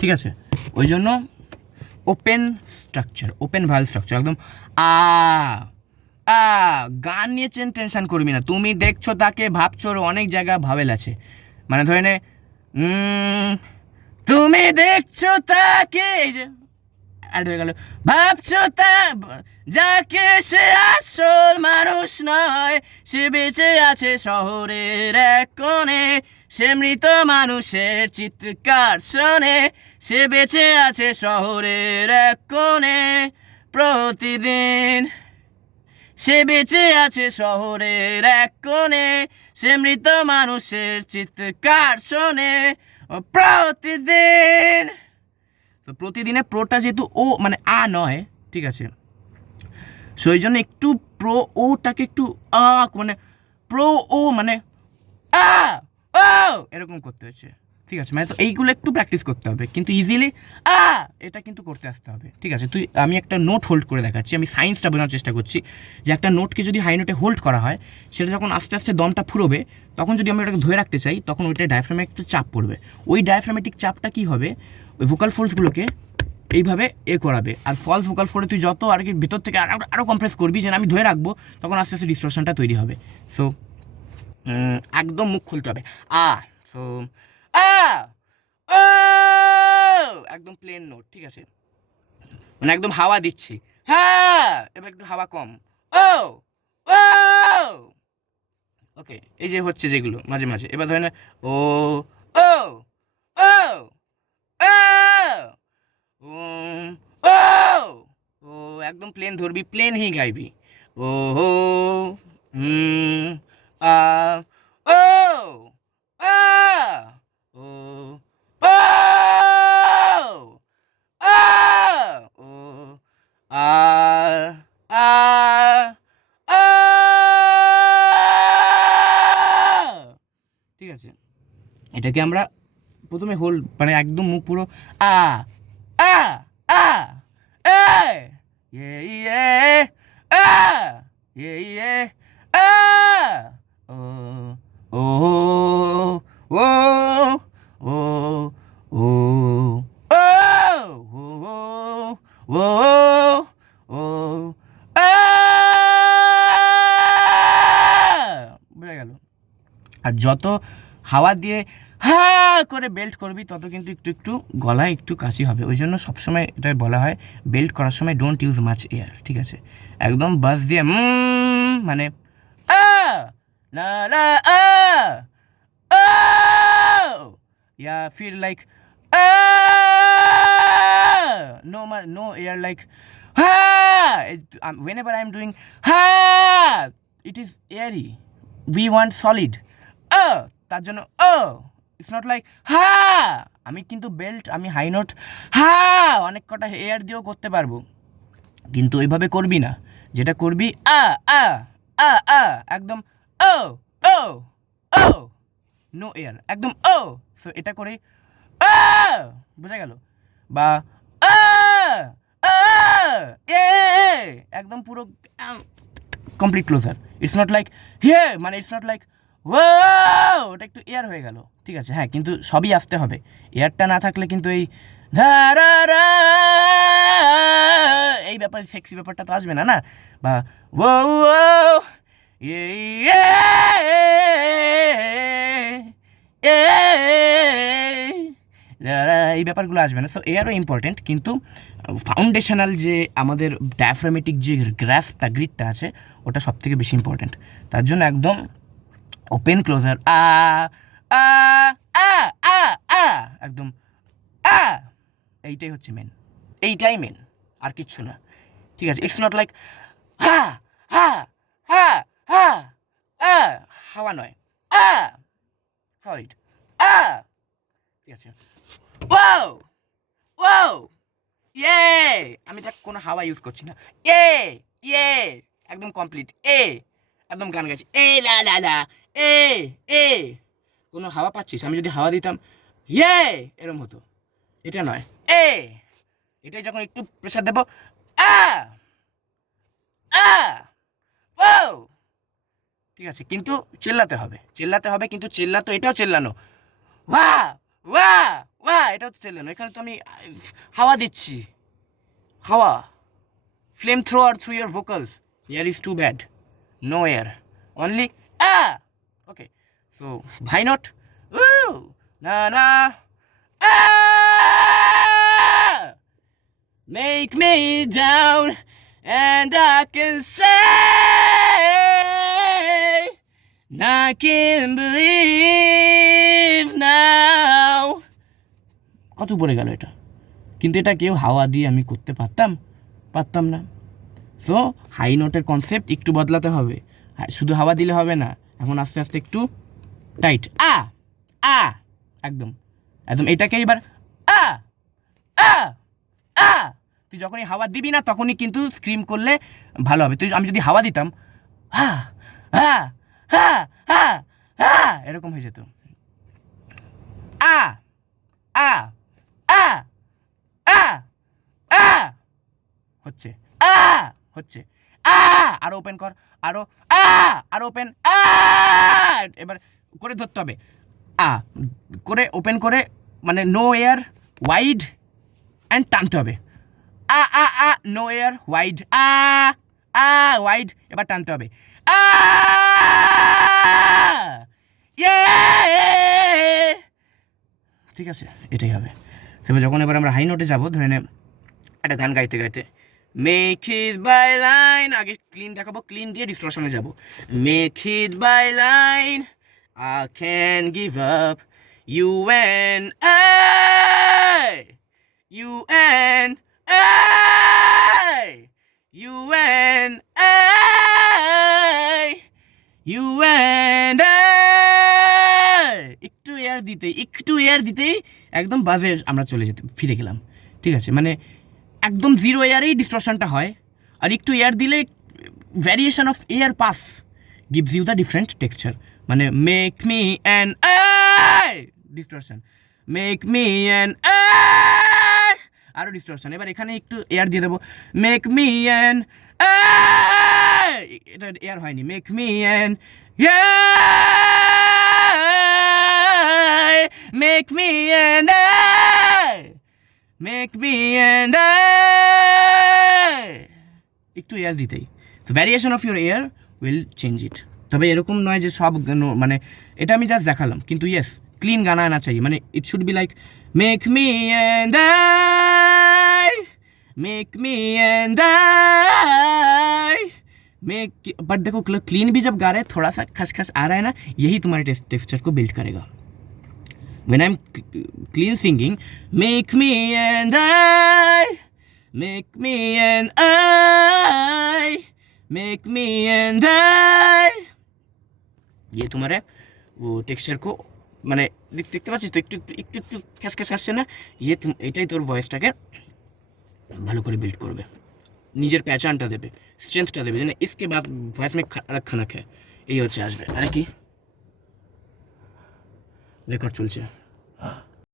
ঠিক আছে, ওই জন্য open structure, open vowel structure একদম আ আ। গান নিয়ে টেনশন করবি না, তুমি দেখছো তাকে, ভাবছো অনেক জায়গায় ভাওয়েল আছে, মানে ধরে নে তুমি দেখছো তাকে, এই যে অ্যাড হয়ে গেল, ভাবছো তা যাকে, সে আসল মানুষ নয়, সে বেঁচে আছে শহরের এক কোণে, সে মৃত মানুষের চিৎকার শোনে, সে বেঁচে আছে শহরের এক কোণে প্রতিদিন, সে বেঁচে আছে শহরের এক কোণে, সে মৃত মানুষের চিৎকার শোনে প্রতিদিন। তো প্রতিদিনে প্রোটা যেহেতু ও মানে আ নয়, ঠিক আছে, সো এই জন্য একটু প্রো ওটাকে একটু আ মানে প্রো ও মানে আ ও এরকম করতে হচ্ছে, ঠিক আছে, মানে তো এইগুলো একটু প্র্যাকটিস করতে হবে, কিন্তু ইজিলি আ এটা কিন্তু করতে আসতে হবে, ঠিক আছে। তুই, আমি একটা নোট হোল্ড করে দেখাচ্ছি, আমি সায়েন্সটা বোঝানোর চেষ্টা করছি যে একটা নোটকে যদি হাই নোটে হোল্ড করা হয়, সেটা যখন আস্তে আস্তে দমটা ফুরোবে, তখন যদি আমি ওটাকে ধরে রাখতে চাই, তখন ওইটা ডায়াফ্রামে একটু চাপ পড়বে, ওই ডায়াফ্রামেটিক চাপটা কী হবে, ওই ভোকাল ফোর্সগুলোকে এইভাবে করাবে, আর ফলস ভোকাল ফোর্ডে তুই যত আর কি ভিতর থেকে আরও কম্প্রেস করবি, যেন আমি ধরে রাখবো, তখন আস্তে আস্তে ডিস্টরশনটা তৈরি হবে। সো একদম মুখ খুলতে হবে আ, সো আ ও, একদম প্লেন নোট, ঠিক আছে, মানে একদম হাওয়া দিচ্ছি, হ্যাঁ এবার একটু হাওয়া কম, ও ও, ওকে, এই যে হচ্ছে যেগুলো মাঝে মাঝে, এবার ধরে না ও ও ও ও ও, একদম প্লেন ধরবি, প্লেন হি গাইবি, ও হো আ ও আ ও ও আ ও আ আ আ, ঠিক আছে, এটাকে আমরা প্রথমে হোল্ড, মানে একদম মুখ পুরো আ আ আ এ ইয়ে আ ইয়ে আ ও ও ও ও ও ও ও আ, বুঝা গেল। আর যত হাওয়া দিয়ে হা করে বেল্ট করবি, তত কিন্তু একটু একটু গলায় একটু কাশি হবে, ওই জন্য সবসময় এটা বলা হয় বেল্ট করার সময় ডোন্ট ইউজ মাচ এয়ার, ঠিক আছে, একদম বাস দিয়ে মানে আ লা লা আ ও, yeah feel like uh, no air, like ha, whenever I'm doing ha, it is airy, we want solid তার জন্য ইটস নট লাইক হা। আমি কিন্তু বেল্ট, আমি হাই নোট হা অনেক কটা এয়ার দিয়েও করতে পারবো, কিন্তু ওইভাবে করবি না, যেটা করবি আ আ আ আ, একদম ও ও ও, নো এয়ার, একদম ও, সো এটা করে আ, বোঝা গেল, বা আ আ এ, একদম পুরো complete closure, it's not like here, মানে ইটস নট লাইক ও, ওটা একটু এয়ার হয়ে গেল, ঠিক আছে, হ্যাঁ, কিন্তু সবই আসতে হবে, এয়ারটা না থাকলে কিন্তু এই ধারা এই ব্যাপার, সেক্সি ব্যাপারটা তো আসবে না, না, বা ও ও এই ব্যাপারগুলো আসবে না। সো এয়ারও ইম্পর্টেন্ট, কিন্তু ফাউন্ডেশনাল যে আমাদের ডায়াফ্রামেটিক যে গ্রিটটা আছে, ওটা সব থেকে বেশি ইম্পর্টেন্ট, তার জন্য একদম ওপেন ক্লোজার আ আ আ আ আ, একদম আ, এইটাই হচ্ছে মেন, এইটাই মেন, আর কিচ্ছু না, ঠিক আছে, ইটস নট লাইক হা হা হা হা আ, হাওয়া নয় আ, সলিড আ, ঠিক আছে, ওয়াও ওয়াও ইয়ে, আমি এটা কোনো হাওয়া ইউজ করছি না, এ ইয়ে একদম কমপ্লিট এ, একদম গান গাইছি এ লা লা লা এ এ, কোনো হাওয়া পাচ্ছিস, আমি যদি হাওয়া দিতাম ইয়ে এরম হতো, এটা নয় এ, এটাই যখন একটু প্রেশার দেবো আ আ ও, ঠিক আছে, কিন্তু চেল্লাতে হবে, চেল্লাতে হবে, কিন্তু চেল্লা তো এটাও চেল্লানো ওয়া ওয়া এটা তো চলে না, এখানে তো আমি হাওয়া দিচ্ছি, হাওয়া, flame thrower through your vocals. Air is too bad. No air. Only Okay. So why not? Woo! Na na. Make me down, and I can say I can believe now. কত পড়ে গেল এটা, কিন্তু এটা কেউ হাওয়া দিয়ে আমি করতে পারতাম না। সো হাই নোটের কনসেপ্ট একটু বদলাতে হবে, শুধু হাওয়া দিলে হবে না, এখন আস্তে আস্তে একটু টাইট একদম এটাকে এবার তুই যখনই হাওয়া দিবি না তখনই কিন্তু স্ক্রিম করলে ভালো হবে। আমি যদি হাওয়া দিতাম এরকম হয়ে যেত, হচ্ছে হচ্ছে আরো ওপেন কর, আরো ওপেন, এবার করে ধরতে হবে, করে ওপেন করে, মানে নো এয়ার, ওয়াইড অ্যান্ড টানতে হবে, নো এয়ার, ওয়াইড, ওয়াইড, এবার টানতে হবে, ঠিক আছে, এটাই হবে। সেবার যখন এবার আমরা হাই নোটে যাবো, ধরে নে একটা গান গাইতে গাইতে, মেক ইট বাই লাইন, আগে ক্লিন দেখাবো, ক্লিন দিয়ে ডিস্টরশনে যাবো, make it by line, I can't give up, you and I, you and I, you and I, you and I, একটু এয়ার দিতেই একদম বাজে আমরা ফিরে গেলাম, ঠিক আছে, মানে একদম জিরো এয়ারেই ডিস্টরশনটা হয়, আর একটু এয়ার দিলে variation of air pass gives you the different texture, মানে make me an distortion, make me an আরও ডিস্টরশন, এবার এখানে একটু এয়ার দিয়ে দেবো, মেক মি অ্যান, এটা এয়ার হয়নি, make me an, make me an, make me and একটু এয়ার দিতেই, তো variation of your air will change it. তবে এরকম নয় যে সব মানে এটা আমি জাস্ট দেখালাম, কিন্তু ইয়েস ক্লিন গানা আনা চাই, মানে it should be like make me and make me and make, but देखो क्लीन भी जब गा रहे हैं थोड़ा सा खसखस आ रहा है ना, यही तुम्हारे टेक्सचर को बिल्ड करेगा। When I'm clean singing, make me and I, make me and I, make me and I, ये तुम्हारे वो টেক্সচার को মানে দেখতে পাচ্ছিস তো, একটু একটু একটু খসখস আসছে না, এটাই তোর ভয়েসটাকে ভালো করে বিল্ড করবে, নিজের প্যাচার্নটা দেবে, স্ট্রেংথটা দেবে, যেন इसके बाद ভয়েস में खनक है, এই হচ্ছে আসবে। আরে কি রেকর্ড চলছে।